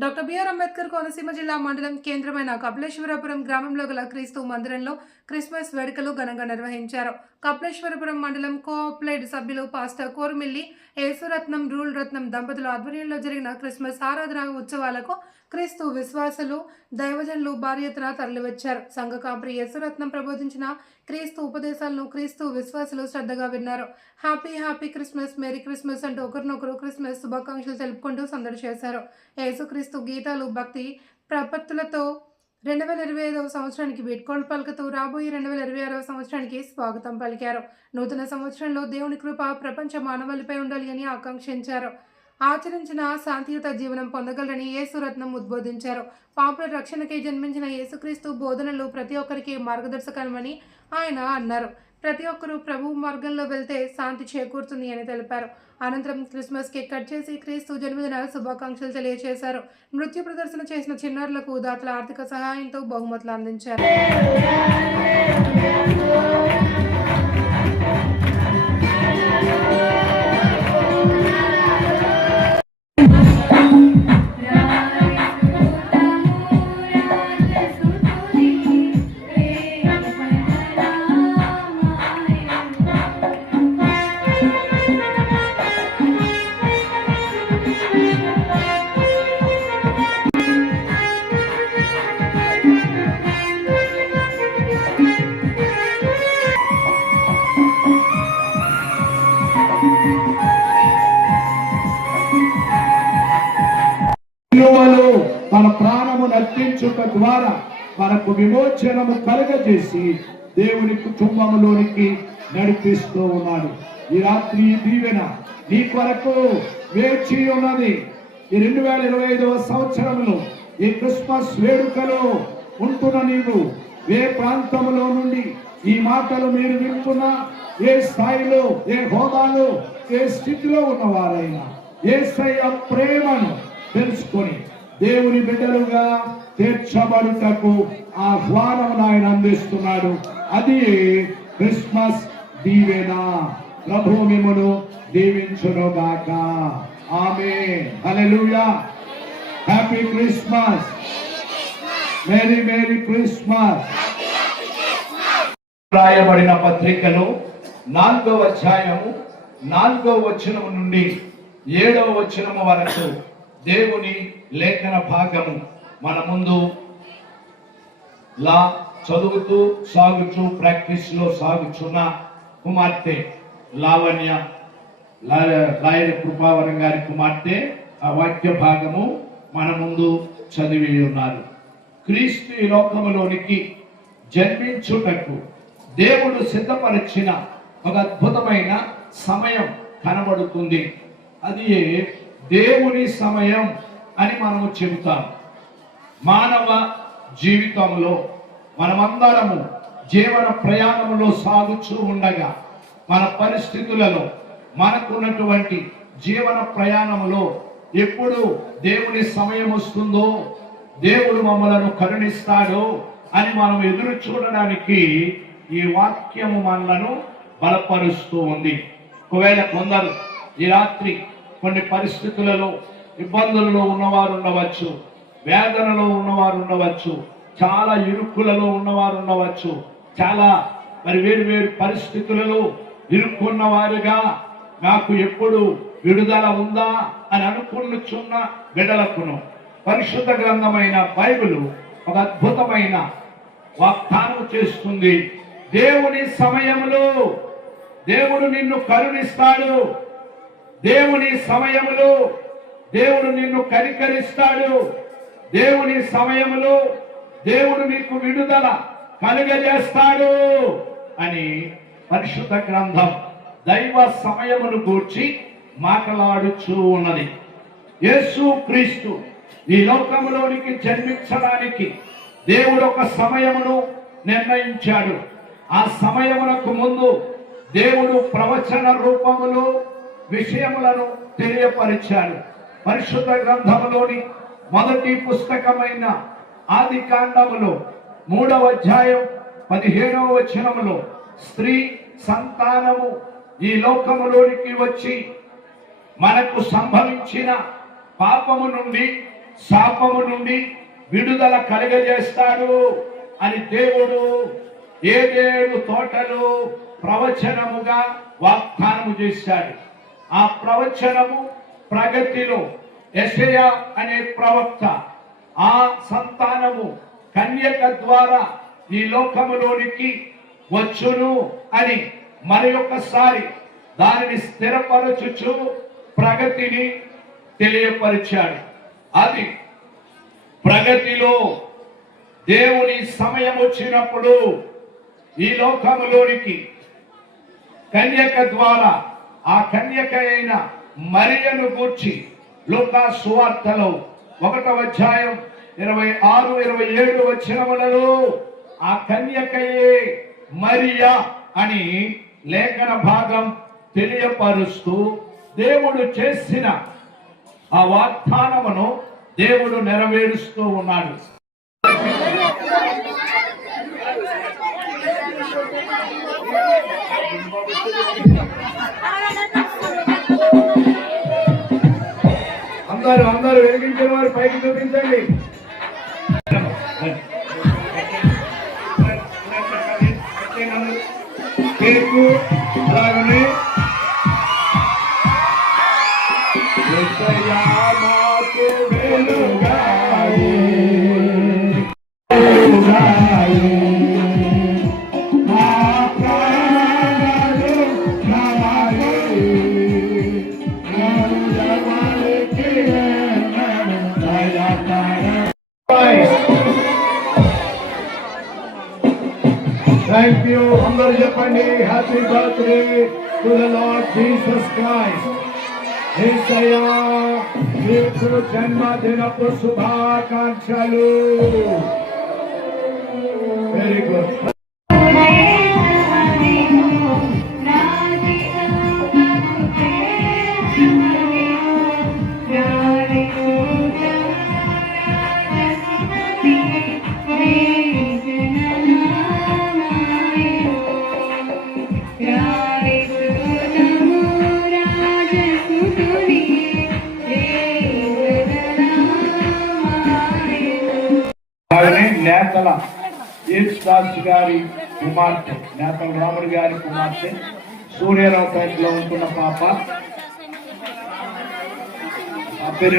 Doctor BR Ambedkar Konaseema జిల్లా మండలం కేంద్రమైన కపిలేశ్వరపురం గ్రామంలో గల క్రీస్తు మందిరంలో క్రిస్మస్ వేడుకలు ఘనంగా నిర్వహించారు. కపిలేశ్వరపురం మండలం కోఆప్లైడ్ సభ్యులు పాస్టర్ కోరుమిల్లి యేసురత్నం రూల్ రత్నం దంపతుల ఆధ్వర్యంలో జరిగిన క్రిస్మస్ ఆరాధన ఉత్సవాలకు క్రీస్తు విశ్వాసులు దైవజనులు భారీ ఎత్తున తరలివచ్చారు. సంఘ కాపరి యేసురత్నం ప్రబోధించిన క్రీస్తు ఉపదేశాలను క్రీస్తు విశ్వాసులు శ్రద్ధగా విన్నారు. Happy happy Christmas, merry Christmas అంటూ ఒకరినొకరు క్రిస్మస్ శుభాకాంక్షలు తెలుపుకుంటూ సందడి చేశారు. యేసుక్రీస్తు గీతాలు భక్తి ప్రపత్తులతో 2025వ సంవత్సరానికి వీడ్కోలు పలుకుతూ రాబోయే 2026వ సంవత్సరానికి స్వాగతం పలికారు. నూతన సంవత్సరంలో దేవుని కృప ప్రపంచ మానవాళిపై ఉండాలి అని ఆకాంక్షించారు. ఆచరించిన శాంతియుత జీవనం పొందగలరని యేసురత్నం ఉద్బోధించారు. పాపుల రక్షణకై జన్మించిన యేసుక్రీస్తు బోధనలు ప్రతి ఒక్కరికి మార్గదర్శకమని ఆయన అన్నారు. ప్రతి ఒక్కరూ ప్రభు మార్గంలో వెళ్తే శాంతి చేకూరుతుంది అని తెలిపారు. అనంతరం క్రిస్మస్ కేక్ కట్ చేసి క్రీస్తు జన్మదిన శుభాకాంక్షలు తెలియజేశారు. నృత్య ప్రదర్శన చేసిన చిన్నారులకు దాతల ఆర్థిక సహాయంతో బహుమతులు అందించారు. తన ప్రాణము నర్పించుట ద్వారా మనకు విమోచనము కలుగజేసి దేవుని కుటుంబంలోనికి నడిపిస్తూ ఉన్నాడు. ఈ రాత్రి దీవెన నీ కొరకు వేచి ఉన్నది. ఈ 2025వ సంవత్సరంలో ఈ క్రిస్మస్ వేడుకలో ఉంటున్న నీవు ఏ ప్రాంతంలో నుండి ఈ మాటలు మీరు వింటున్నా, ఏ స్థాయిలో, ఏ హోదాలో, ఏ స్థితిలో ఉన్నవారైనా యేసయ్య ప్రేమను తెలుసుకొని దేవుని బిడ్డలుగా తీర్చబడుటకు ఆహ్వానం ఆయన అందిస్తున్నాడు. అది క్రిస్మస్ దీవెన. ప్రభు మిమ్మును దీవించునుగాక. ఆమేన్. హల్లెలూయా. Happy Christmas. Merry merry Christmas. రాయబడిన పత్రికలో 4వ అధ్యాయము 4వ వచనం నుండి 7వ వచనం వరకు దేవుని లేఖన భాగము మన ముందు చదువుతూ సాగుచూ ప్రాక్టీస్ లో సాగుచున్న కుమార్తె లావణ్య లాయర్ కృపావరం గారి కుమార్తె ఆ వాక్య భాగము మన ముందు చదివి ఉన్నారు. క్రీస్తు ఈ లోకములోనికి జన్మించుటకు దేవుడు సిద్ధపరిచిన ఒక అద్భుతమైన సమయం కనబడుతుంది. అది దేవుని సమయం అని మనము చెబుతాం. మానవ జీవితంలో మనమందరము జీవన ప్రయాణంలో సాగుచూ ఉండగా మన పరిస్థితులలో మనకున్నటువంటి జీవన ప్రయాణంలో ఎప్పుడు దేవుని సమయం వస్తుందో, దేవుడు మమ్మలను కరుణిస్తాడో అని మనం ఎదురు చూడడానికి ఈ వాక్యము మనలను బలపరుస్తూ ఉంది. ఒకవేళ కొందరు ఈ రాత్రి కొన్ని పరిస్థితులలో ఇబ్బందులలో ఉన్నవారు ఉండవచ్చు, వేదనలో ఉన్నవారు ఉండవచ్చు, చాలా ఇరుక్కులలో ఉన్నవారు ఉండవచ్చు, చాలా వేరు వేరు పరిస్థితులలో ఇరుక్కున్న వారుగా నాకు ఎప్పుడు విడుదల ఉందా అని అనుకున్న బిడ్డలకును పరిశుద్ధ గ్రంథమైన బైబిల్ ఒక అద్భుతమైన వాగ్దానం చేస్తుంది. దేవుని సమయంలో దేవుడు నిన్ను కరుణిస్తాడు. దేవుని సమయములో దేవుడు నిన్ను కనికరిస్తాడు. దేవుని సమయములో దేవుడు నీకు విడుదల కలుగజేస్తాడు అని పరిశుద్ధ గ్రంథం దైవ సమయమును గూర్చి మాట్లాడుచూ ఉన్నది. యేసు క్రీస్తు ఈ లోకములోనికి జన్మించడానికి దేవుడు ఒక సమయమును నిర్ణయించాడు. ఆ సమయమునకు ముందు దేవుడు ప్రవచన రూపములో విషయములను తెలియపరిచాడు. పరిశుద్ధ గ్రంథములోని మొదటి పుస్తకమైన ఆది కాండములో 3వ అధ్యాయం 15వ వచనములో స్త్రీ సంతానము ఈ లోకములోనికి వచ్చి మనకు సంభవించిన పాపము నుండి శాపము నుండి విడుదల కలుగజేస్తాడు అని దేవుడు ఏదేడు తోటలు ప్రవచనముగా వాగ్దానము చేశాడు. ఆ ప్రవచనము ప్రగతిలో యెషయా అనే ప్రవక్త ఆ సంతానము కన్యక ద్వారా ఈ లోకములోనికి వచ్చును అని మరి ఒకసారి దానిని స్థిరపరచుచు ప్రగతిని తెలియపరిచాడు. అది ప్రగతిలో దేవుని సమయం వచ్చినప్పుడు ఈ లోకములోనికి కన్యక ద్వారా ఆ కన్యక అయిన మరియను గూర్చి లూకా సువార్తలో 1వ అధ్యాయం 26, 27 వచనములలో ఆ కన్యకయే మరియా అని లేఖన భాగం తెలియపరుస్తూ దేవుడు చేసిన ఆ వాగ్దానమును దేవుడు నెరవేరుస్తూ ఉన్నాడు. అందరూ వెలిగించిన వారు పైకి చూపించండి. కేకు అలాగనే థ్యాంక్ యూ. అందరూ చెప్పండి happy birthday to the lord Jesus Christ. యేసయ్యా నీకు జన్మదినపు శుభాకాంక్షలు. Very good. నేతల యేసుదాస్ గారి కుమార్తె, నేతల రాముడు గారి కుమార్తె, సూర్యరావుపేటలో ఉంటున్న పాప, ఆ పేరు